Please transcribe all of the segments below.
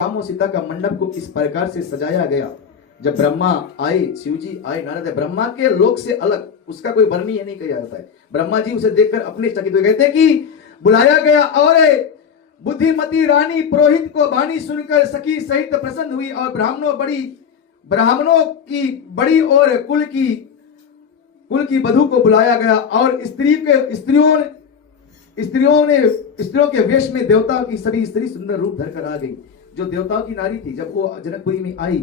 राम और सीता का मंडप को इस प्रकार से सजाया गया। जब ब्रह्मा आए, शिव जी आए, नारद, ब्रह्मा के लोक से अलग, उसका कोई वर्णन नहीं किया जाता है। ब्रह्मा जी उसे देखकर अपने चकित हो गए थे कि बुलाया गया और बुद्धिमती रानी पुरोहित को वाणी सुनकर सखी सहित प्रसन्न हुई और ब्राह्मणों की बड़ी और कुल की वधू को बुलाया गया और स्त्रियों के वेश में देवताओं की सभी स्त्री सुंदर रूप धरकर आ गई। जो देवताओं की नारी थी, जब वो जनकपुरी में आई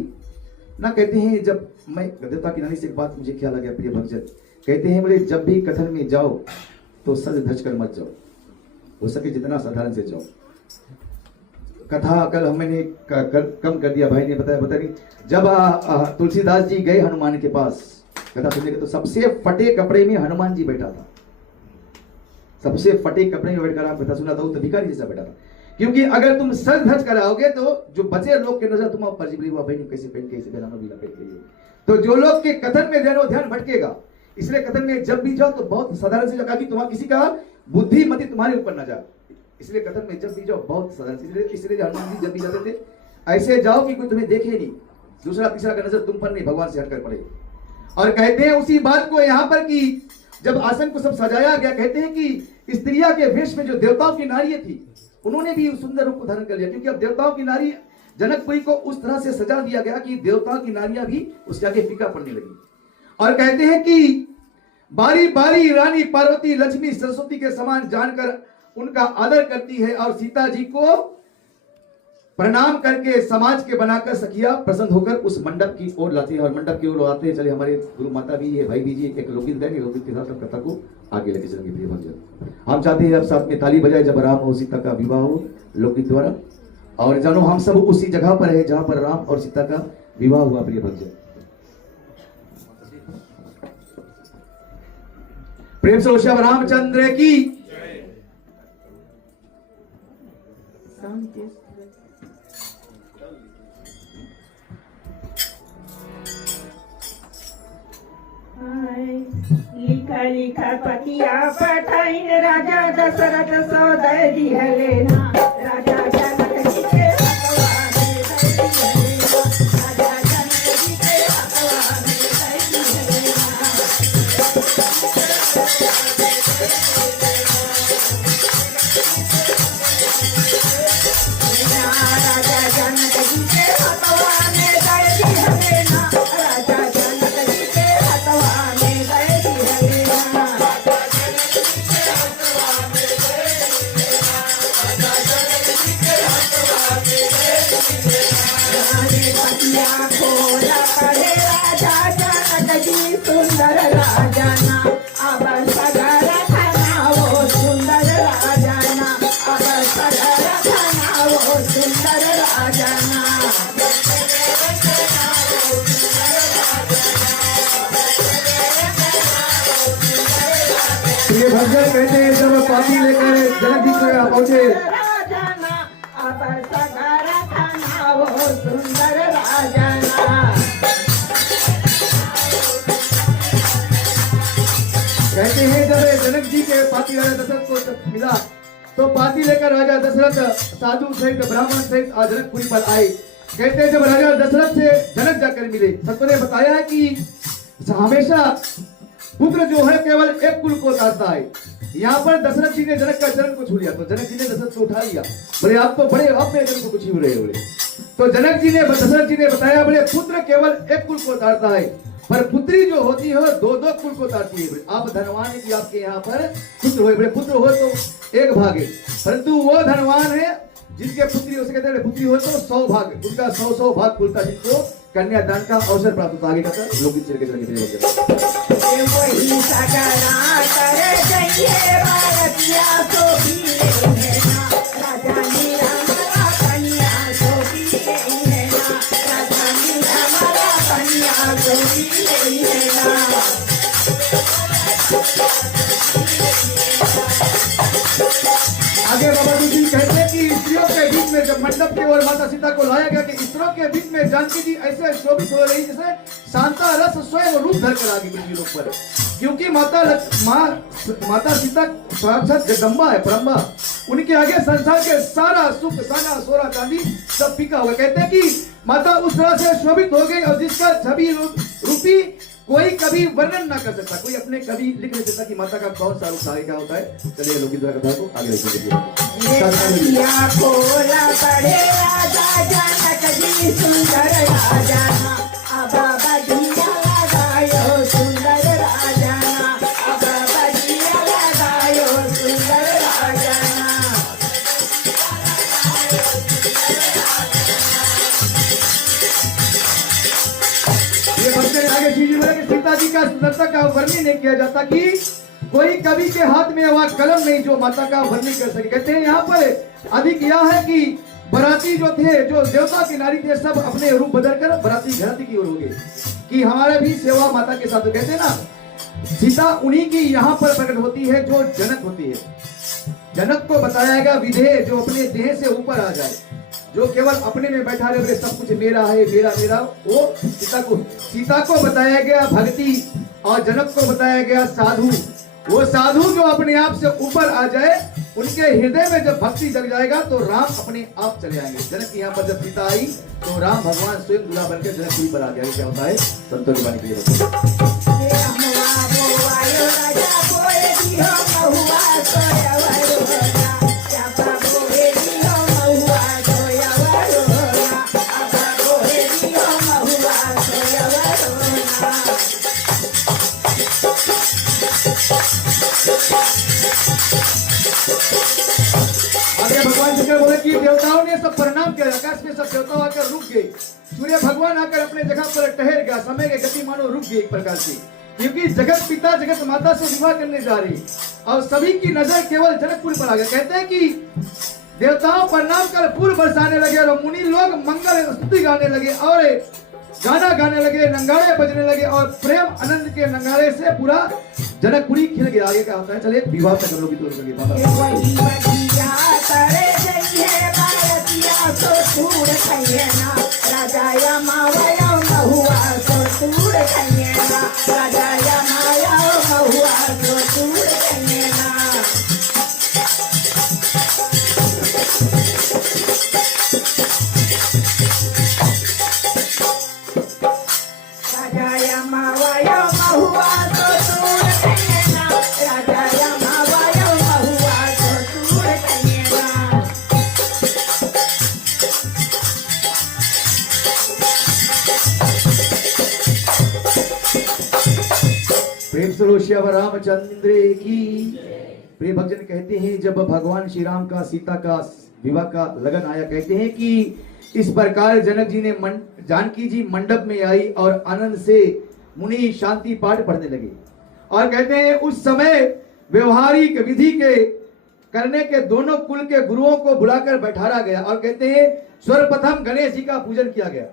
ना, कहते हैं, जब मैं देवता की नारी से एक बात मुझे ख्याल आ गया, प्रिय भक्तजन, कहते हैं बोले जब भी कथन में जाओ तो सज धज कर मत जाओ, हो सके जितना साधारण से जाओ। कथा कल मैंने कम कर दिया, भाई ने बताया नहीं। जब तुलसीदास जी गए हनुमान के पास कथा सुनने के, तो सबसे फटे कपड़े में हनुमान जी बैठा था। सबसे फटे कपड़े में बैठकर आप कथा सुना था, वो तो भिखारी जैसा बैठा था। क्योंकि अगर तुम सज धज कर आओगे तो जो बचे लोग के नजर तुम पर भाई कैसे पहन के तो जो लोग के कथन में ध्यान भटकेगा। इसलिए कथन में जब भी जाओ तो बहुत साधारण से जाओ कि तुम्हारा किसी का बुद्धिमती तुम्हारे ऊपर ना जाए। इसलिए कथन में जब भी जाओ बहुत साधारण से, इसलिए हनुमान जी जब भी जाते थे ऐसे जाओ कि कोई तुम्हें देखे नहीं, दूसरा तीसरा का नजर तुम पर नहीं, भगवान से हटकर पड़े। और कहते हैं उसी बात को यहाँ पर कि जब आसन को सब सजाया गया, कहते हैं कि स्त्रिया के वेश में जो देवताओं की नारियां थी उन्होंने भी सुंदर रूप को धारण कर लिया। क्योंकि अब देवताओं की नारी जनकपुरी को उस तरह से सजा दिया गया कि देवताओं की नारियां भी उसके आगे फीका पड़ने लगी। और कहते हैं कि बारी बारी रानी पार्वती लक्ष्मी सरस्वती के समान जानकर उनका आदर करती है और सीता जी को प्रणाम करके समाज के बनाकर सखिया प्रसन्न होकर उस मंडप की ओर लाते हैं। और मंडप की ओर आते हैं, चले हमारे गुरु माता भी है, भाई भी जी एक लोकगीत गाएंगे, लोकगीत के साथ कथा को आगे लेके चलेंगे। प्रिय भक्तजन, हम चाहते हैं अब साथ में ताली बजाए जब राम और सीता का विवाह हो लोकगीत द्वारा। और जानो हम सब उसी जगह पर है जहां पर राम और सीता का विवाह हुआ। प्रिय भक्तजन, प्रेम से श्री रामचंद्र की लिखा लिखा पतिया पठाइन राजा दशरथ सौदय दिहलेना राजा जनक जी के भगवान दिहलेना राजा जनक जी के भगवान दिहलेना राजा जनक जी के भगवान दिहलेना राजा जनक जी के भगवान खोला पड़े राजा जनक जी सुंदर राजाना अब सगर खाना वो सुंदर राजाना अब सगर खाना वो सुंदर राजाना। ये भजन कहते हैं जब पानी लेकर जनक जी को यहाँ पहुंचे, राजाना अब सगर खाना वो सुंदर राजाना। कहते हैं जब जनक जी के पाती राजा दशरथ को मिला तो पाती लेकर राजा दशरथ साधु सहित ब्राह्मण सहित जनकपुरी पर आए। कहते हैं जब राजा दशरथ से जनक जाकर मिले, सत्य ने बताया है कि हमेशा पुत्र जो है केवल एक कुल को उतारता है। यहाँ पर दशरथ जी ने जनक का चरण को छू लिया तो जनक जी ने दशरथ को उठा लिया। बोले आप तो बड़े अब मेरे को कुछ ही हो रहे बोले। तो दशरथ जी ने बताया बोले पुत्र केवल एक कुल को उतारता है, पर पुत्री जो होती है दो दो कुल को उतारती है। आप धनवान है कि आपके यहाँ पर पुत्र हो, बड़े पुत्र हो तो एक भाग है, परंतु वो धनवान है जिनके पुत्री उसे कहते हैं पुत्री हो तो 100 भाग, उनका 100 भाग खुलता, जिनको कन्यादान का अवसर प्राप्त होता। आगे कहता लोग वही सगरा करे जइए भारतिया तो भी लेना राजा नीला हमारा कन्या तो भी लेना राजा नीला हमारा कन्या तो भी लेना। आगे बाबा जी कहते हैं कि स्त्रियों के बीच में जब मंडप के ओर माता सीता को लाया गया कि स्त्रियों के बीच में जानकी जी ऐसे शोभित हो रही जैसे शांता रस स्वयं रूप धर कर आ गई पृथ्वी लोक पर, क्योंकि माता सीता साक्षात जगदम्बा है, परम्बा। उनके आगे संसार के सारा सुख, सोना, सोना, चांदी सब फीका हुआ। कहते हैं कि माता उस तरह से शोभित हो गई और जिसका छवि रूपी कोई कभी वर्णन ना कर सकता, कोई अपने कभी लिख नहीं सकता कि माता का कौन सा रूप आगे क्या होता है। चलिए लोग कथा को आगे लेके सुंदर राजा अब बढ़िया लगायो सुंदर राजा अब बढ़िया लगायो सुंदर राजा। ये भक्त आगे श्री जी बोले कि सीता जी का सुंदरता का वर्णन नहीं किया जाता कि कोई कवि के हाथ में वह कलम नहीं जो माता का वर्णन कर सके। कहते हैं यहाँ पर अधिक यह है कि बराती जो थे, जो देवता की नारी थे, सब अपने रूप बदल कर बराती घराती की ओर हो गए कि हमारे भी सेवा माता के साथ। कहते हैं ना सीता उन्हीं की यहाँ पर प्रकट होती है जो जनक होती है। जनक को बताया गया विधेय जो अपने देह से ऊपर आ जाए, जो केवल अपने में बैठा रहे सब कुछ मेरा है मेरा मेरा, वो सीता को बताया गया भक्ति और जनक को बताया गया साधु। वो साधु जो अपने आप से ऊपर आ जाए, उनके हृदय में जब भक्ति जग जाएगा तो राम अपने आप चले आएंगे। जनक यहाँ पर जब सीता आई तो राम भगवान स्वयं दूल्हा बनकर जनकपुरी पर आ गया। क्या होता है संतों की वाणी के लिए भगवान शंकर बोले कि देवताओं ने सब प्रणाम किया, आकाश में सब देवता आकर रुक गए। सूर्य भगवान आकर अपने जगह पर ठहर गया, समय की गति मानो रुक गई एक प्रकार से, क्योंकि जगत पिता जगत माता से विवाह करने जा रही और सभी की नजर केवल जनकपुर पर आ गया। कहते हैं कि देवताओं प्रणाम कर फूल बरसाने लगे और मुनि लोग मंगल स्तुति गाने लगे और गाना गाने लगे, नंगाड़े बजने लगे और प्रेम आनंद के नंगाड़े से पूरा जनकपुरी खिल गया। आगे क्या होता है चलिए विवाह तक हम लोग की तोड़ राजा माया महुआ तो तूड़ कन्या राजा माया महुआ तो तूड़ कन्या। राजा माया महुआ तो तूड़ कन्या राजा माया महुआ तो तूड़ कन्या। प्रेम स्वरूप श्याम रामचंद्र की। प्रिय भक्तजन कहते हैं जब भगवान श्री राम का सीता का विवाह का लगन आया, कहते हैं कि इस प्रकार जनक जी ने जानकी जी मंडप में आई और आनंद से मुनि शांति पाठ पढ़ने लगे। और कहते हैं उस समय व्यवहारिक विधि के करने के दोनों कुल के गुरुओं को बुलाकर बैठाया गया और कहते हैं सर्वप्रथम गणेश जी का पूजन किया गया।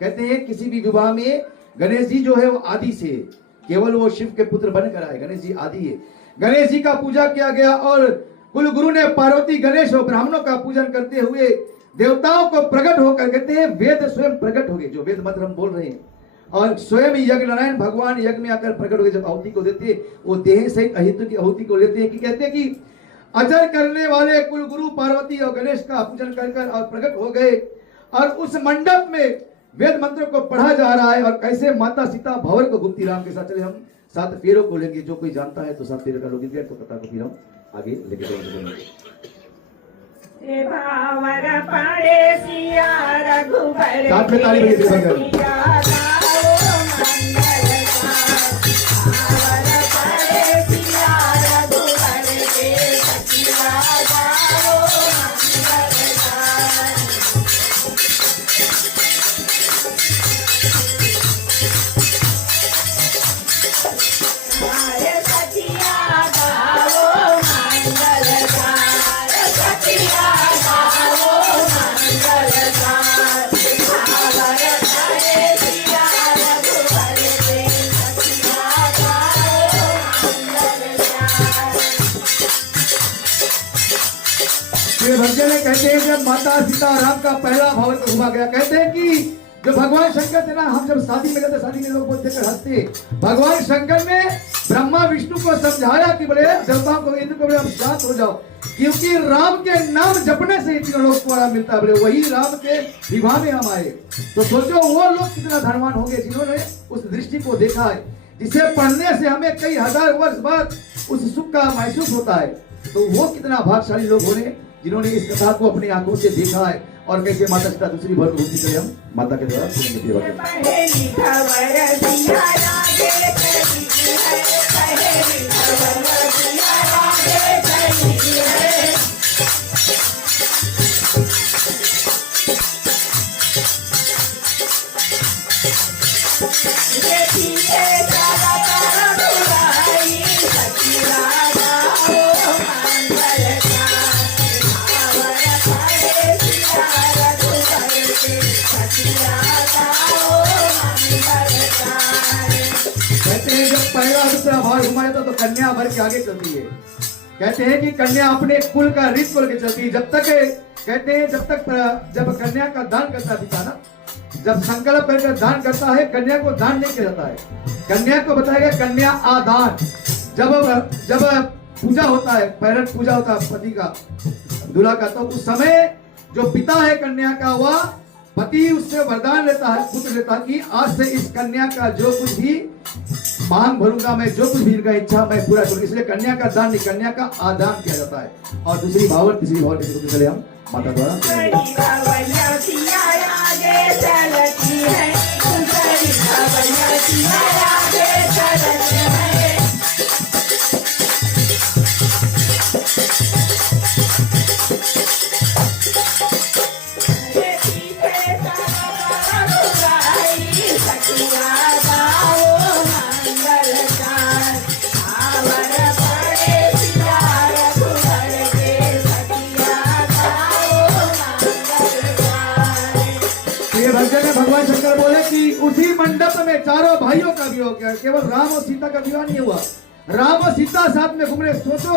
कहते हैं किसी भी विवाह में गणेश जी जो है वो आदि से, केवल वो शिव के पुत्र बनकर आए, गणेश जी आदि है। गणेश जी का पूजा किया गया और कुल गुरु ने पार्वती गणेश और ब्राह्मणों का पूजन करते हुए देवताओं को प्रकट होकर, कहते हैं वेद स्वयं प्रकट हो गए, जो वेद मंत्र हम बोल रहे हैं, और स्वयं यज्ञ नारायण भगवान यज्ञ में आकर प्रकट हो गए। जब आहुति को देते वो देह सहित अहितु की आहुति को लेते हैं कि कहते हैं कि अजर करने वाले कुल गुरु पार्वती और गणेश का पूजन कर और प्रकट हो गए। और उस मंडप में वेद मंत्रों को पढ़ा जा रहा है और कैसे माता सीता भंवर को घूमती राम के साथ। चले हम 7 फेरों को लेंगे, जो कोई जानता है तो 7 फेरों का लोग तो कथा को फिर हम आगे लेके चलेंगे। भावर पड़े सिया रघुबर साथ में ताली बजाइए भगवान। Bye. भक्त ने कहते हैं जब माता सीता राम का पहला भवन घुमा गया, कहते हैं कि जो भगवान शंकर थे ना, हम जब शादी में गए शादी में लोग बोलते कर हंसते, भगवान शंकर ने ब्रह्मा विष्णु को समझाया कि बोले देवताओं को, इंद्र को, बोले अब शांत हो जाओ, क्योंकि राम के नाम जपने से तीनों लोग को आराम मिलता है। बोले वही राम के विवाह में हम आए। तो सोचो वो लोग कितना धनवान होंगे जिन्होंने उस दृष्टि को देखा है, जिसे पढ़ने से हमें कई हजार वर्ष बाद उस सुख का महसूस होता है। तो वो कितना भाग्यशाली लोग होने जिन्होंने इस कथा को अपनी आंखों से देखा है। और कैसे माता सीता दूसरी भर भूमि करें हम माता के द्वारा सुनेंगे। पहली खबर दिया लागे चली है, पहली खबर दिया लागे चली है। ये पीछे चला तारा बुराई सखिया गाओ मंगल का, भावर पड़े सियारा दुबरके सखिया गाओ मंगल का। कहते हैं जब पहला दूसरा भाव घुमाया तो कन्या भर के आगे चलती है। कहते हैं कि कन्या अपने कुल का रीत को लेकर चलती है। जब तक कहते हैं जब कन्या का दान करता पिता ना, जब संकल्प करके दान करता है, कन्या को दान नहीं किया जाता है। कन्या को बताया गया कन्या आदान। जब पूजा होता है, पैरन पूजा होता है पति का, दूल्हा का, तो उस समय जो पिता है कन्या का, वह पति उससे वरदान लेता है, पुत्र लेता है कि आज से इस कन्या का जो कुछ भी मांग भरूंगा मैं, जो कुछ भी इनका इच्छा मैं पूरा करूंगा। इसलिए कन्या का दान नहीं, कन्या का आदान किया जाता है। और दूसरी भाव तीसरी भाव चले हम माता द्वारा। बड़ी खबरिया सिया आगे चलती है, बड़ी खबरिया सिया आगे चलती है। ये पीछे चला बुराई सखिया गाओ मंगल का, भावर पड़े सियारा दुबरके सखिया गाओ मंगल का। ये भजन में भगवान शंकर बोले कि उसी मंडप में चारों भाइयों का विवाह किया। केवल राम और सीता का विवाह नहीं हुआ, राम और सीता साथ में घूम रहे। सोचो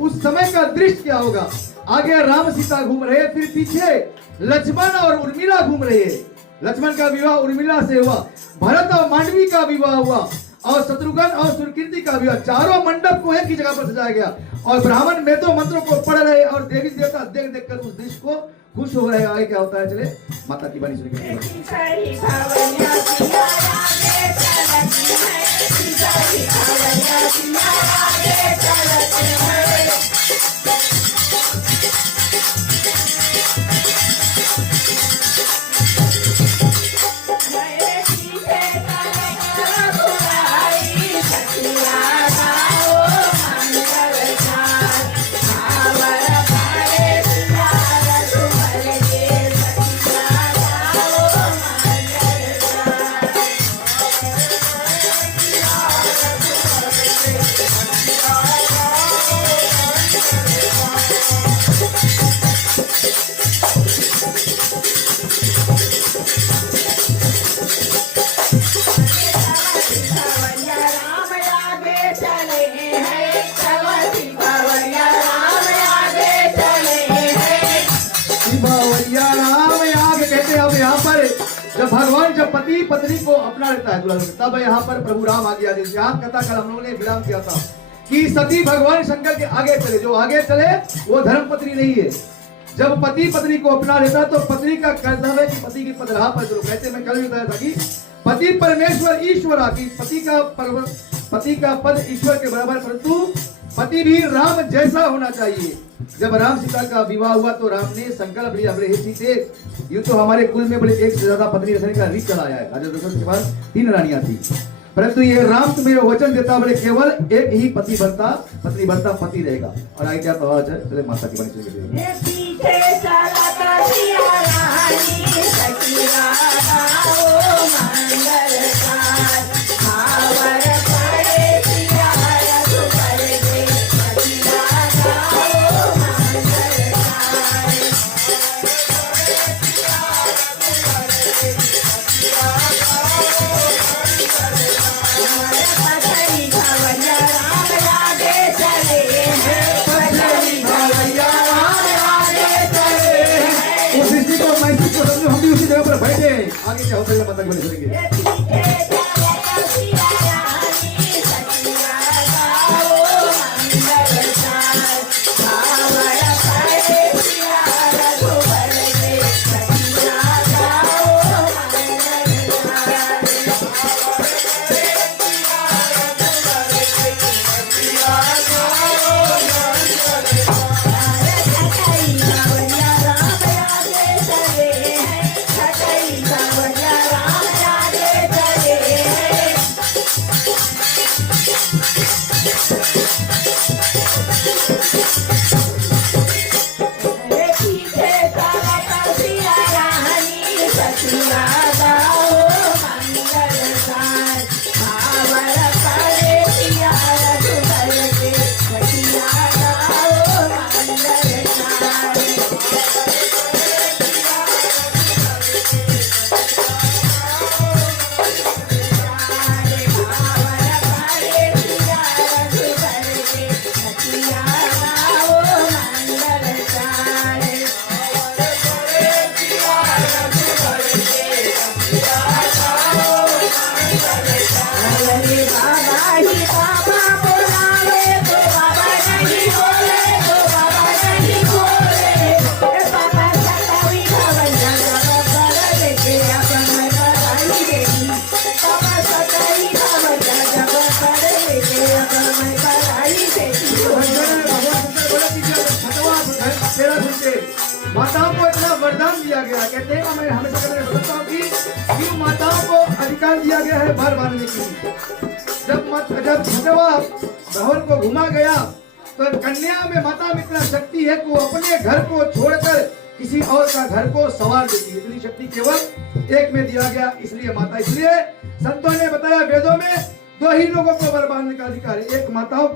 उस समय का दृश्य क्या होगा। आगे राम सीता घूम रहे, फिर पीछे लक्ष्मण और उर्मिला घूम रहे हैं। लक्ष्मण का विवाह उर्मिला से हुआ, भरत और मांडवी का विवाह हुआ, और शत्रुघ्न और सुरकीर्ति का विवाह। चारों मंडप को एक ही जगह पर सजाया गया, और ब्राह्मण वेदों मंत्रों को पढ़ रहे, और देवी देवता देख देख कर उस दृश्य को खुश हो रहे हैं। आगे क्या होता है, चले माता की बानी सुनिए। बड़ी खबरिया सिया आगे चलती है, बड़ी खबरिया सिया आगे चलती है। मेरे पीछे चला बुराई सखिया गाओ मंगल का, भावर पड़े सियारा दुबरके सखिया गाओ मंगल का। खबरिया राम आगे चले हैं, चलती खबरिया राम आगे चले हैं। बावरिया राम आगे कहते हैं। अब यहाँ पर जब पति पत्नी को अपना लेता है दुल्हन, तब यहाँ पर प्रभु राम आगे आते हैं। यहाँ कथा कल हम लोगों ने विराम किया था कि सती भगवान शंकर के आगे चले। जो आगे चले वो धर्म पत्नी नहीं है। जब पति पत्नी को अपना लेता तो पत्नी का कर्तव्य है कि पति की पदराह पर चलो। कहते मैं कल भी बताया था कि पति परमेश्वर ईश्वर की पति का पद ईश्वर के बराबर, परंतु पति भी राम जैसा होना चाहिए। जब राम सीता का विवाह हुआ तो राम ने संकल्प लिया, बोले हे सीते, यूं तो हमारे कुल में बड़े एक से ज्यादा पत्नी रखने का रीत चला आया है। राजा दशरथ के पास 3 रानियां थी, परंतु ये राम तुम्हें वचन देता, बोले केवल एक ही पति बनता पति रहेगा। और आगे क्या कहा जाए, चले माता की बानी सुनिए। ये पीछे चला सियारा सखिया गाओ मंगल का, भावर पड़े सियारा दुबरके सखिया गाओ मंगल का। पथरी खबरिया राम आगे चले हैं, पथरी खबरिया राम आगे आगे क्या होता है माता की बलि सुनेंगे। ये पीछे जावा सिया रानी सखिया गाओ मंगल चार भावर पाए सिया रघुबर के सखिया गाओ मंगल चार छठई सावरिया राम आगे चले हैं छठई सावरिया राम आगे चले हैं रे पीछे सावा सिया रानी सखिया गाओ मंगल चार भावर पाए सिया रघुबर के सखिया गाओ मंगल चार माताओं को इतना वरदान दिया गया, कहते हैं मैं हमेशा बताता हूँ कि इन माताओं को अधिकार दिया गया है भार बांधने की। जब छठवा बहन को घुमा गया तो कन्या में माता में इतना शक्ति है कि वो अपने घर को छोड़कर किसी और का घर को संवार देती है। इतनी शक्ति केवल एक में दिया गया, इसलिए माता। इसलिए संतों ने बताया वेदों में दो ही लोगों को वर बांधने का अधिकार है, एक माताओं को